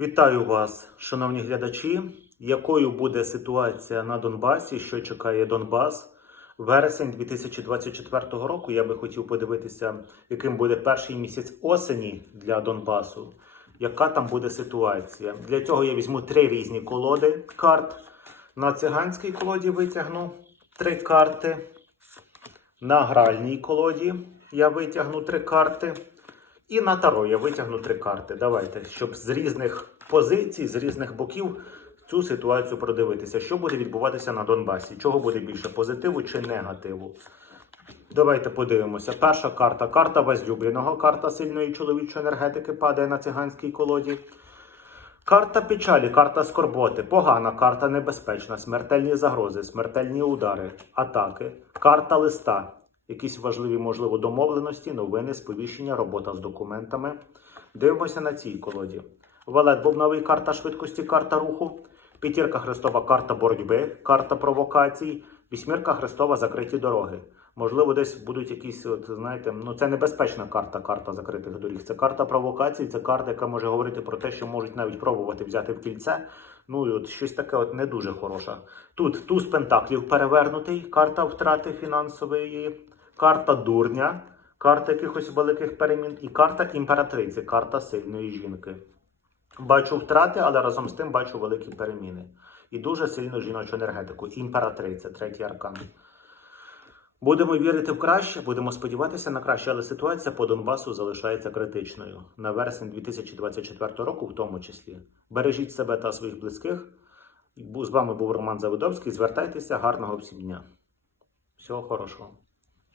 Вітаю вас, шановні глядачі. Якою буде ситуація на Донбасі? Що чекає Донбас? Вересень 2024 року я би хотів подивитися, яким буде перший місяць осені для Донбасу. Яка там буде ситуація? Для цього я візьму три різні колоди карт. На циганській колоді витягну три карти. На гральній колоді я витягну три карти. І на таро я витягну три карти. Давайте, щоб з різних позицій, з різних боків цю ситуацію продивитися. Що буде відбуватися на Донбасі? Чого буде більше позитиву чи негативу? Давайте подивимося. Перша карта карта возлюбленого, карта сильної чоловічої енергетики падає на циганській колоді. Карта печалі, карта скорботи, погана карта небезпечна, смертельні загрози, смертельні удари, атаки, карта листа, якісь важливі, можливо, домовленості, новини, сповіщення, робота з документами. Дивимося на цій колоді. Валет бубновий, карта швидкості, карта руху, п'ятірка Христова, карта боротьби, карта провокацій, вісьмірка Христова, закриті дороги. Можливо, десь будуть якісь, от, знаєте, ну це небезпечна карта, карта закритих доріг. Це карта провокацій, це карта, яка може говорити про те, що можуть навіть пробувати взяти в кільце. Ну і от щось таке от не дуже хороше. Тут туз пентаклів перевернутий, карта втрати фінансової, карта дурня, карта якихось великих перемін, і карта імператриці, карта сильної жінки. Бачу втрати, але разом з тим бачу великі переміни. І дуже сильну жіночу енергетику. Імператриця, третій аркан. Будемо вірити в краще, будемо сподіватися на краще, але ситуація по Донбасу залишається критичною на вересень 2024 року, в тому числі. Бережіть себе та своїх близьких. З вами був Роман Завидовський. Звертайтеся, гарного всім дня. Всього хорошого.